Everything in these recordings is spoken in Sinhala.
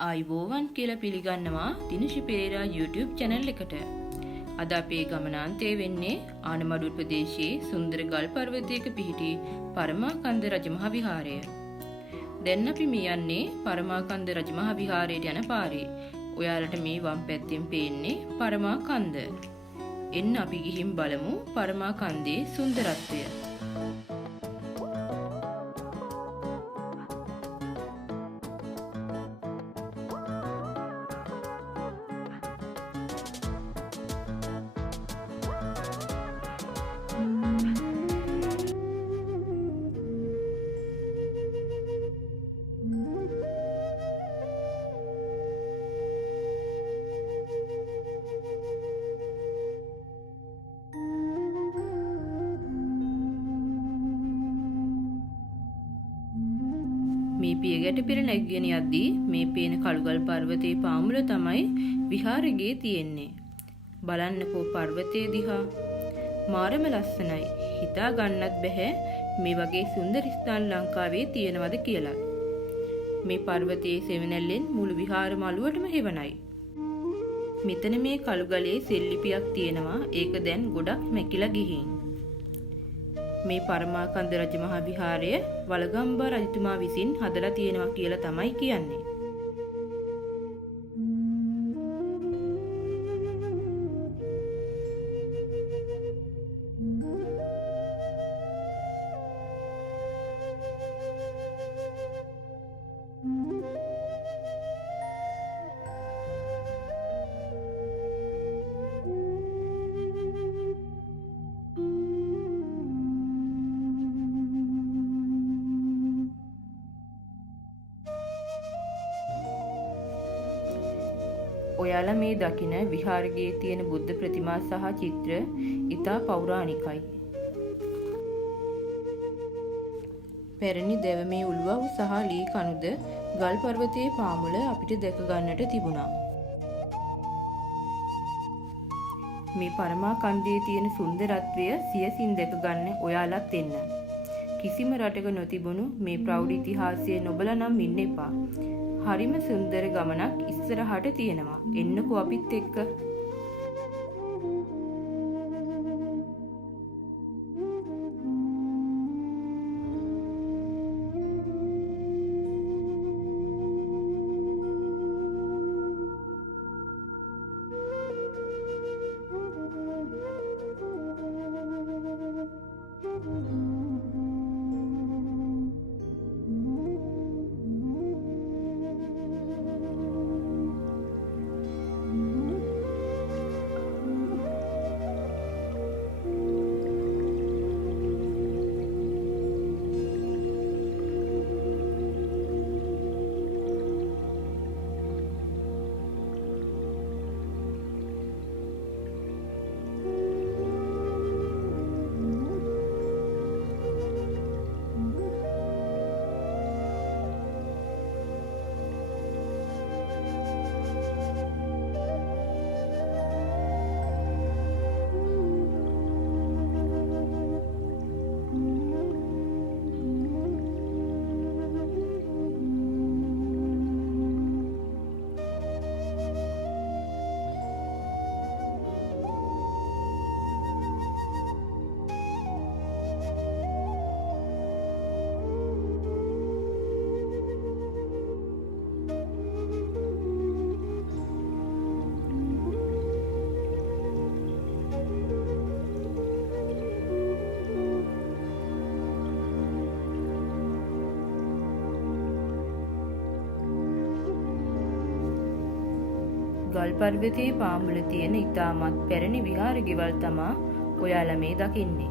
ආයිබෝවන් කියලා පිළිගන්නවා දිනශි පෙරේරා YouTube channel එකට. අද අපේ ගමනාන්තය වෙන්නේ ආනමඩුව ප්‍රදේශයේ සුන්දර ගල් පර්වතයක පිහිටි පරමාකන්ද රජමහා විහාරය. දැන් අපි මේ යන්නේ පරමාකන්ද රජමහා විහාරයට යන පාරේ. ඔයාලට මේ වම් පැත්තෙන් පේන්නේ පරමාකන්ද. එන්න අපි ගිහින් බලමු පරමාකන්දේ සුන්දරත්වය. මේ පියගැට පෙර නැගගෙන යද්දී මේ පේන කළුගල් පර්වතයේ පාමුල තමයි විහාරගේ තියෙන්නේ. බලන්නකෝ පර්වතයේ දිහා. මාරම ලස්සනයි. හිතා ගන්නත් බැහැ මේ වගේ සුන්දර ස්ථාන ලංකාවේ තියෙනවද කියලා. මේ පර්වතයේ සෙවණැල්ලෙන් මුළු විහාර මළුවටම හෙවණයි. මෙතන මේ කළුගලේ සෙල්ලිපියක් තියෙනවා. ඒක දැන් ගොඩක් මැකිලා ගිහින්. මේ පරමාකන්ද රජමහා විහාරය වළගම්බා රජතුමා විසින් හදලා තියෙනවා කියලා තමයි කියන්නේ. ඔයාලා මේ දකින විහාරයේ තියෙන බුද්ධ ප්‍රතිමා සහ චිත්‍ර ඉතා පෞරාණිකයි. පැරණි දැවමේ උළුවව් සහ ලී කණුද ගල් පර්වතයේ පාමුල අපිට දැක ගන්නට තිබුණා. මේ පරමාකන්දේ තියෙන සුන්දරත්වය සියසින් දැක ගන්න ඔයාලත් එන්න. කිසිම රටක නොතිබුණු මේ ප්‍රෞಢ ඉතිහාසය නොබලා නම් ඉන්න එපා. හරිම සුන්දර ගමනක් ඉස්සරහට තියෙනවා. එන්නකෝ අපිත් එක්ක. ගල් පර්වතයේ පාමුල තියෙන ඉතාමත් පැරණි විහාර ගෙවල් තමා ඔයාලා මේ දකින්නේ.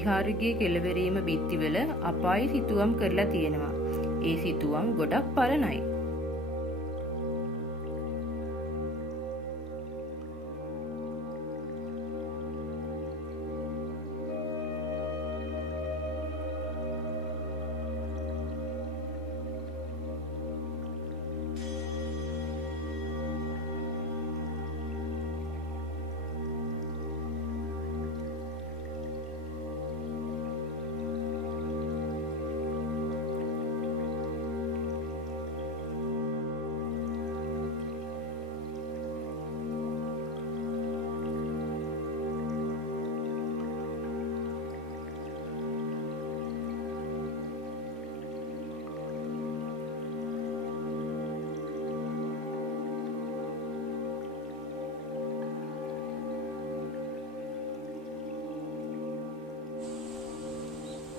විහාරයේ කෙළවරේම බිත්තිවල අපායි සිතුවම් කරලා තියෙනවා. ඒ සිතුවම් ගොඩක් පරණයි.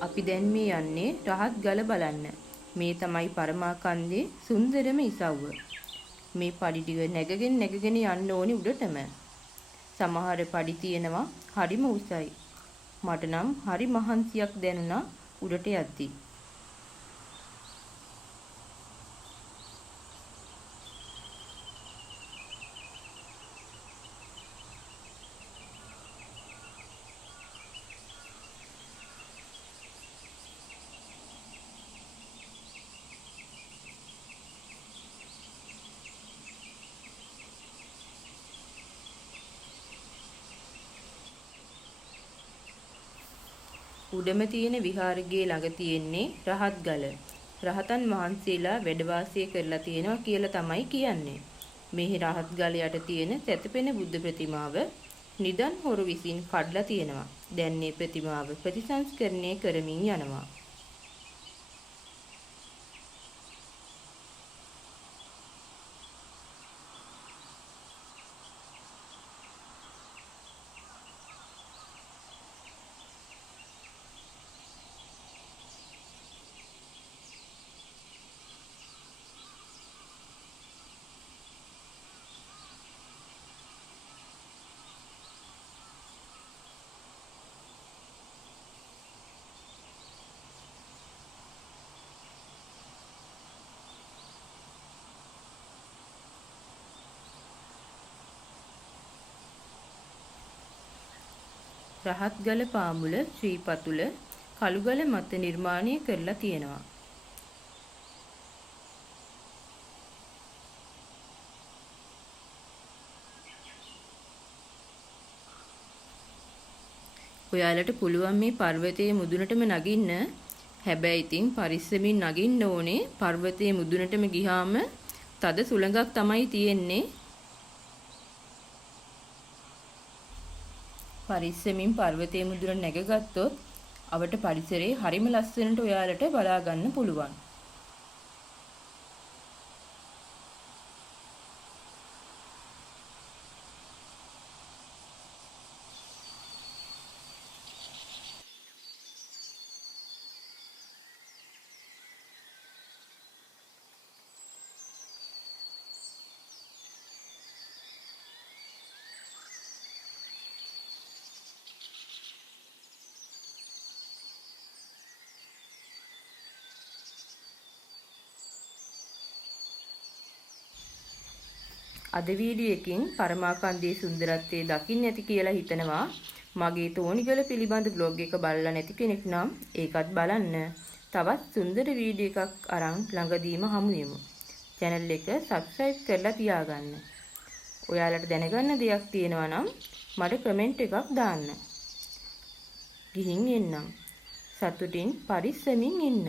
අපි දැන් මේ යන්නේ රහත් ගල බලන්න. මේ තමයි පරමාකන්දේ සුන්දරම ඉසව්ව. මේ පඩි ටික නැගගෙන යන්න ඕනි උඩටම. සමහර පඩි තියෙනවා හරිම උසයි. මට නම් හරි මහන්සියක් දැනුණා උඩට යද්දී. උඩම තියෙන විහාරයේ ළඟ තියෙන්නේ රහත් ගල. රහතන් වහන්සේලා වැඩ වාසය කරලා තියෙනවා කියලා තමයි කියන්නේ. මේ රහත් ගල යට තියෙන සැතපෙන බුද්ධ ප්‍රතිමාව නිදන් හොරු විසින් කඩලා තියෙනවා. දැන් මේ ප්‍රතිමාව ප්‍රතිසංස්කරණය කරමින් යනවා. රහත් ගල පාමුල ශ්‍රී පතුල කළුගල මත නිර්මාණය කරලා තියෙනවා. ඔයාලට පුළුවන් මේ පර්වතයේ මුදුනටම නගින්න. හැබැයි ඉතින් පරිස්සමින් නගින්න ඕනේ. පර්වතයේ මුදුනටම ගියාම තද සුළඟක් තමයි තියෙන්නේ. පරිස්සමින් පර්වතයේ මුදුන නැගගත්තොත් අවට පරිසරේ හරිම ලස්සනට ඔයාලට බලා ගන්න පුළුවන්. අද වීඩියෝ එකකින් පරමාකන්දේ සුන්දරත්වයේ දකින්න ඇති කියලා හිතනවා. මගේ තෝනිගල පිළිබඳ බ්ලොග් එක බලලා නැති කෙනෙක් නම් ඒකත් බලන්න. තවත් සුන්දර වීඩියෝ එකක් අරන් ළඟදීම හමු වෙමු. channel එක subscribe කරලා තියාගන්න. ඔයාලට දැනගන්න දෙයක් තියෙනවා නම් මට කමෙන්ට් එකක් දාන්න. ගිහින් එන්නම්. සතුටින් පරිස්සමින් ඉන්න.